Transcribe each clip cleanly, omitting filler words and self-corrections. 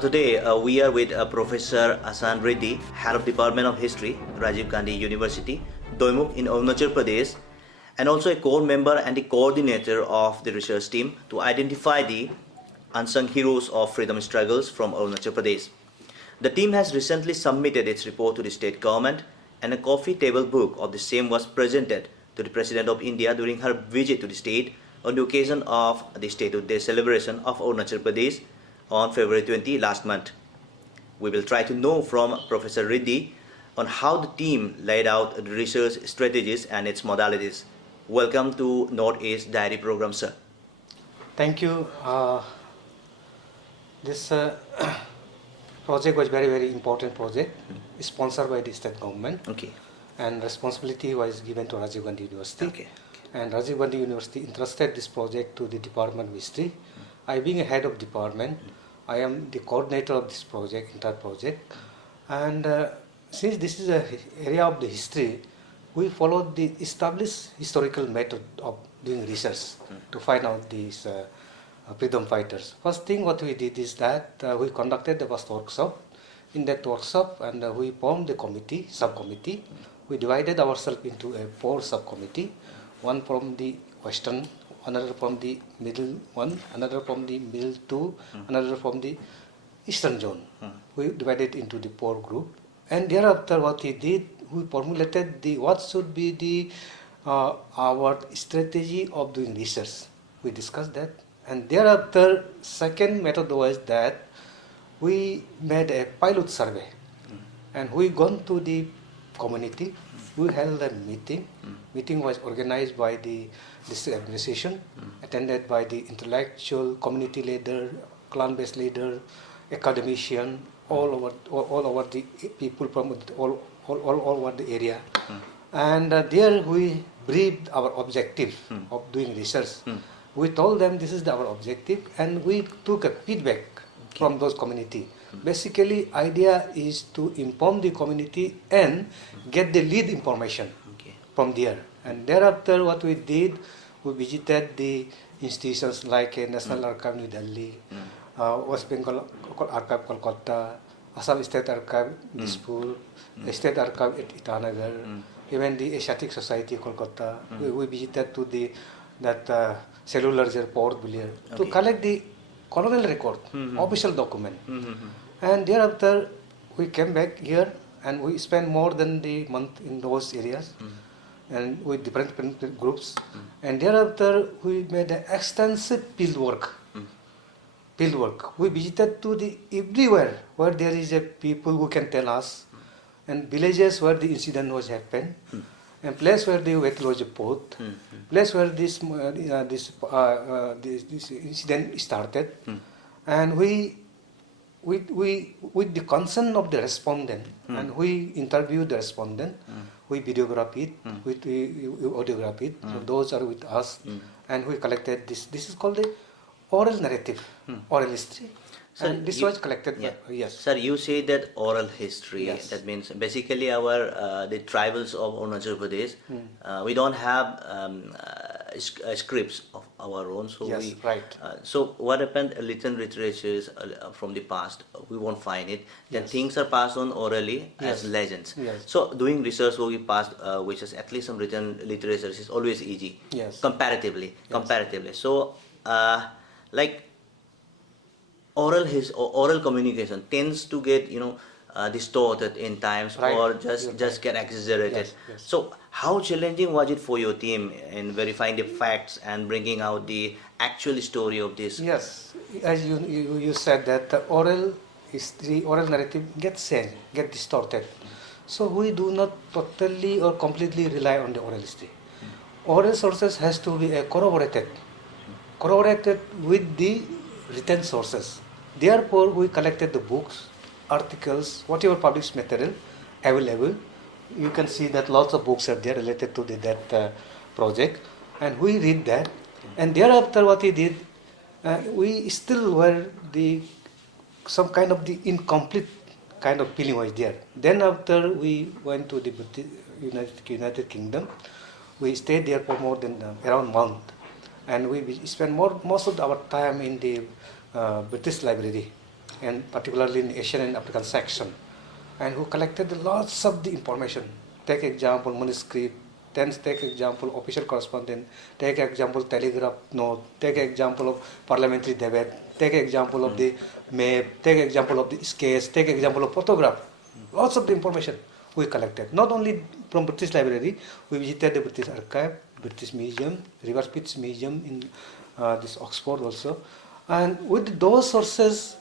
Today we are with Professor Ashan Riddi, Head of Department of History, Rajiv Gandhi University, Doimuk in Arunachal Pradesh, and also a core member and the coordinator of the research team to identify the unsung heroes of freedom struggles from Arunachal Pradesh. The team has recently submitted its report to the state government, and a coffee table book of the same was presented to the President of India during her visit to the state on the occasion of the Statehood Day celebration of Arunachal Pradesh on February 20 last month. We will try to know from Professor Riddi on how the team laid out the research strategies and its modalities. Welcome to Northeast Diary Program, sir. Thank you. This project was very important project, sponsored by the state government. Okay. And responsibility was given to Rajiv Gandhi University. Okay. And Rajiv Gandhi University entrusted this project to the Department of History. I, being a head of department, I am the coordinator of this project, entire project. And since this is an area of the history, we followed the established historical method of doing research to find out these freedom fighters. First thing what we did is that we conducted the first workshop. In that workshop, and we formed the committee, subcommittee. We divided ourselves into a 4 subcommittee, one from the western, another from the middle one, another from the middle 2, another from the eastern zone. We divided into the 4 group, and thereafter what we did, we formulated the what should be the our strategy of doing research. We discussed that, and thereafter second method was that we made a pilot survey, and we gone to the community. We held a meeting. Meeting was organized by the district administration, attended by the intellectual, community leader, clan-based leader, academician, all over the people from all over the area. And there we briefed our objective of doing research. We told them this is our objective, and we took a feedback from those community. Basically, idea is to inform the community and get the lead information from there. And thereafter, what we did, we visited the institutions like National Archive New Delhi, West Bengal Archive Kolkata, Assam State Archive Dispur, the State Archive at Itanagar, even the Asiatic Society Kolkata. We visited to the cellular port to collect the colonial record, official document. And thereafter, we came back here and we spent more than the month in those areas and with different groups. And thereafter, we made an extensive field work. We visited to the everywhere where there is a people who can tell us, and villages where the incident was happened, and place where the wet lodge port, place where this incident started, and we with the consent of the respondent, and we interviewed the respondent, we videographed it, we audiographed it, so those are with us, and we collected this. This is called the oral narrative, oral history. Sir, and this was collected by, yes. Sir, you say that oral history, yes. That means basically our the tribals of Arunachal Pradesh, we don't have scripts of our own. So yes, right. So what happened, written literatures from the past, we won't find it. Then things are passed on orally as legends. Yes. So doing research where we passed, which is at least some written literature, is always easy. Yes. Comparatively. So like oral communication tends to get distorted in times, right. or just get exaggerated. Yes. So how challenging was it for your team in verifying the facts and bringing out the actual story of this? Yes, as you said that the oral history, oral narrative gets changed, get distorted. So we do not totally or completely rely on the oral history. Oral sources has to be corroborated with the written sources. Therefore, we collected the books, articles, whatever published material available. You can see that lots of books are there related to that project, and we read that. And thereafter, what we did, we still were some kind of the incomplete kind of feeling was there. Then after we went to the United Kingdom, we stayed there for more than around a month. and we spend most of our time in the British Library. and particularly in Asian and African section, and who collected lots of the information. Take example manuscript, then take example official correspondence, take example telegraph note, take example of parliamentary debate, take example of the map, take example of the sketch, take example of photograph. Lots of the information we collected. Not only from British Library, we visited the British Archive, British Museum, River Spitz Museum in this Oxford also. And with those sources,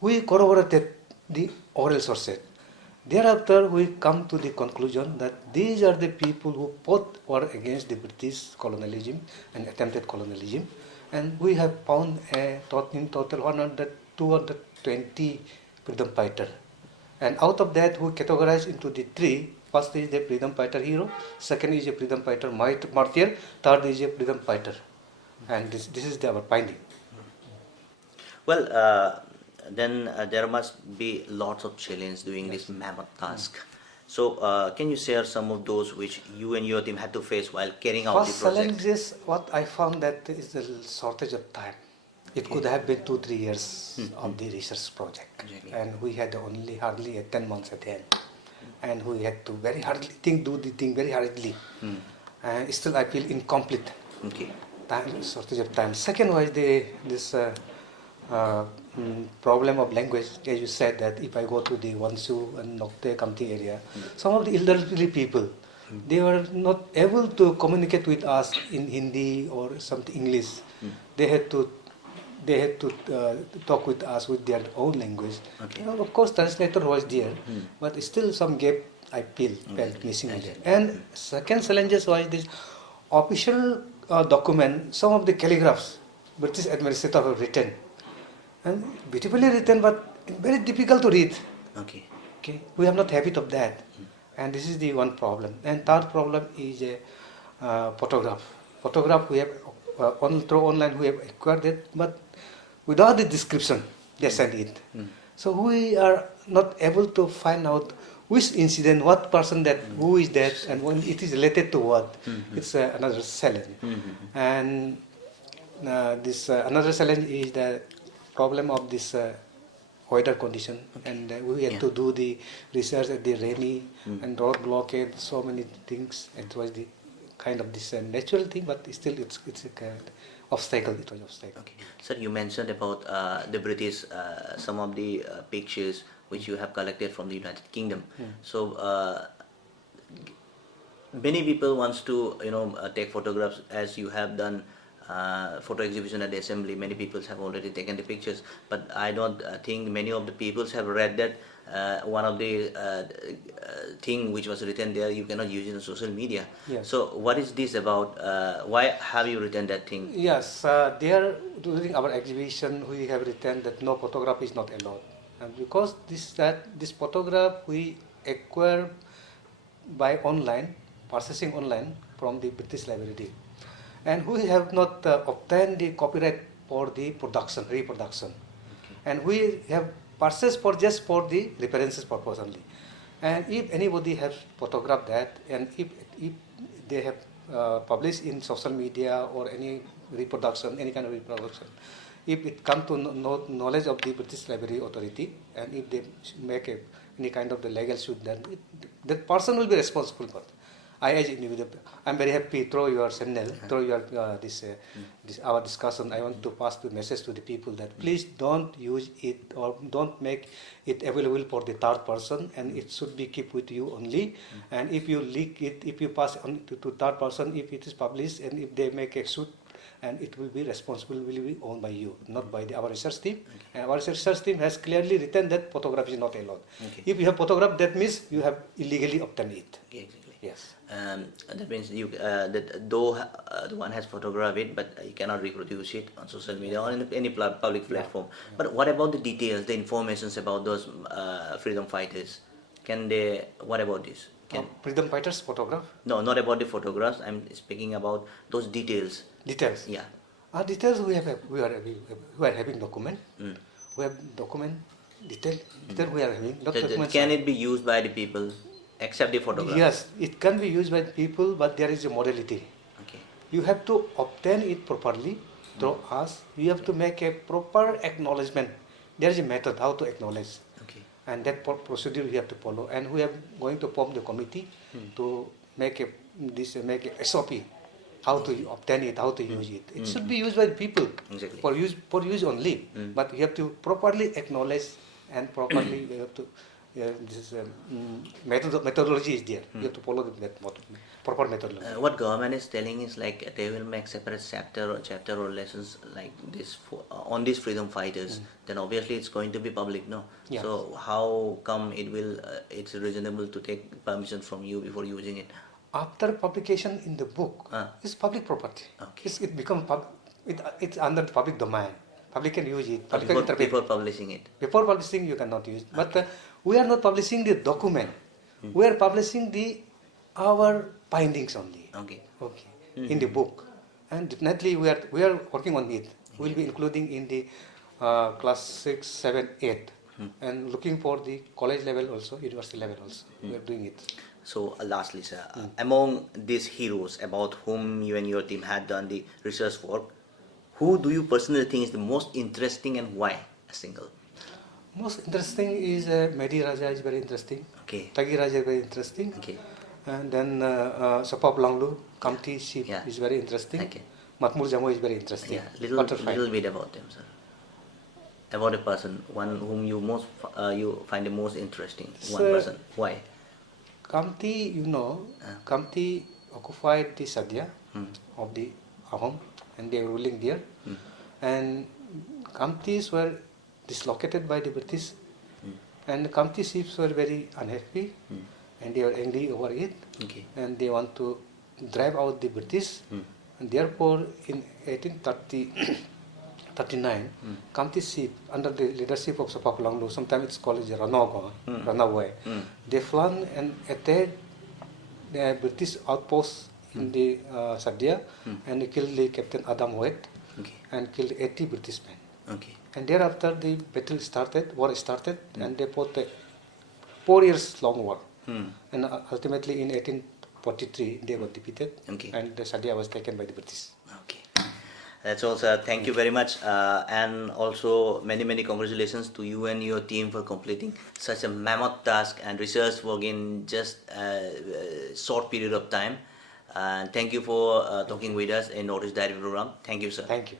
we corroborated the oral sources. Thereafter, we come to the conclusion that these are the people who fought war against the British colonialism and attempted colonialism. And we have found in total 220 freedom fighters. And out of that, we categorize into the three. First is the freedom fighter hero, second is a freedom fighter martyr, third is a freedom fighter. And this is our finding. Well, then there must be lots of challenge doing this mammoth task. So can you share some of those which you and your team had to face while carrying out First the project? challenge is what I found that is the shortage of time. It could have been 2-3 years of the research project, and we had hardly 10 months at the end, and we had to do the thing very hurriedly, and still I feel incomplete. Shortage of time. Second was this problem of language. As you said, that if I go to the Wanshu and Nokte Kamti area, some of the elderly people, they were not able to communicate with us in Hindi or something English. They had to talk with us with their own language. Of course, translator was there, but still some gap I felt missing there. And second challenges was this official document. Some of the calligraphs British administrators have written, and beautifully written, but very difficult to read. Okay, we have not habit of that, and this is the one problem. And third problem is a photograph. Photograph we have through online we have acquired it, but without the description they send it. So we are not able to find out which incident, what person that, who is that, and when it is related to what. It's another challenge. And this another challenge is the problem of this weather condition, and we had to do the research at the rainy and road blockade, so many things. It was the kind of this natural thing, but still it's a kind of obstacle. It was obstacle. Sir, you mentioned about the British, some of the pictures which you have collected from the United Kingdom. So many people wants to take photographs, as you have done photo exhibition at the assembly. Many people have already taken the pictures, but I don't think many of the people have read that one of the thing which was written there, you cannot use it on social media. So what is this about? Why have you written that thing? Yes, there during our exhibition we have written that no photograph is not allowed, and because this photograph we acquire by online, processing online from the British Library, and we have not obtained the copyright for the reproduction, and we have purchased just for the references purpose only. And if anybody has photographed that, and if they have published in social media or any reproduction, any kind of reproduction, if it comes to knowledge of the British Library Authority, and if they make any kind of the legal suit, then that person will be responsible for it. I, as individual, I'm very happy through your channel, through your our discussion. I want to pass the message to the people that please don't use it or don't make it available for the third person, and it should be kept with you only. And if you leak it, if you pass on to third person, if it is published and if they make a suit, and it will be owned by you, not by our research team. And our research team has clearly written that photograph is not allowed. If you have photograph, that means you have illegally obtained it. Yes. That means you that though the one has photographed it, but you cannot reproduce it on social media or in any public platform. But what about the details, the informations about those freedom fighters? Can they? What about this? Freedom fighters photograph? No, not about the photographs. I'm speaking about those details. Details. Yeah. Details we are having document. We have document detail we are having. Can it be used by the people? Except the photograph? Yes, it can be used by people, but there is a modality. You have to obtain it properly through us. You have to make a proper acknowledgement there is a method how to acknowledge. Okay. And that procedure we have to follow. And we are going to form the committee to make make a SOP, how to obtain it, how to use it. It should be used by people Exactly. for use only. But we have to properly acknowledge and properly we have to this methodology is there. You have to follow that proper methodology. What government is telling is like they will make separate chapter or lessons like this on these freedom fighters. Then obviously it's going to be public, no? Yeah. So how come it will? It's reasonable to take permission from you before using it. After publication in the book, it's public property. Okay. It becomes it's under the public domain. Public can use it. Public can interpret. Before publishing it. Before publishing, you cannot use. But we are not publishing the document. We are publishing our findings only. Okay. Okay. In the book, and definitely we are working on it. We will be including in the class 6, 7, 8, and looking for the college level also, university level also. We are doing it. So lastly, sir, among these heroes about whom you and your team had done the research work, who do you personally think is the most interesting and why? A single. Most interesting is Mehdi Raja is very interesting. Okay. Tagi Raja is very interesting. Okay. And then Sapap Langlu, Kamti Ship is very interesting. Okay. Matmur Jamo is very interesting. Yeah, little bit about them, sir. About a person, one whom you you find the most interesting. One person. Why? Kamti, Kamti occupied the Sadia of the Ahom, and they were ruling there. And Kamtis were dislocated by the British, and the Kamti ships were very unhappy, and they were angry over it, and they want to drive out the British. And therefore, in 1839, Kamti ship under the leadership of Sapap Langlu, sometimes it's called as runaway, they flung and attacked the British outposts in the Sadia, and they killed the Captain Adam Wade, and killed 80 British men. And thereafter the war started, and they fought a 4 years long war. And ultimately in 1843 they were defeated, and the Sadia was taken by the British. Okay. That's all, sir. Thank you very much, and also many congratulations to you and your team for completing such a mammoth task and research work in just a short period of time. And thank you for talking with us in Notice Diary program. Thank you, sir. Thank you.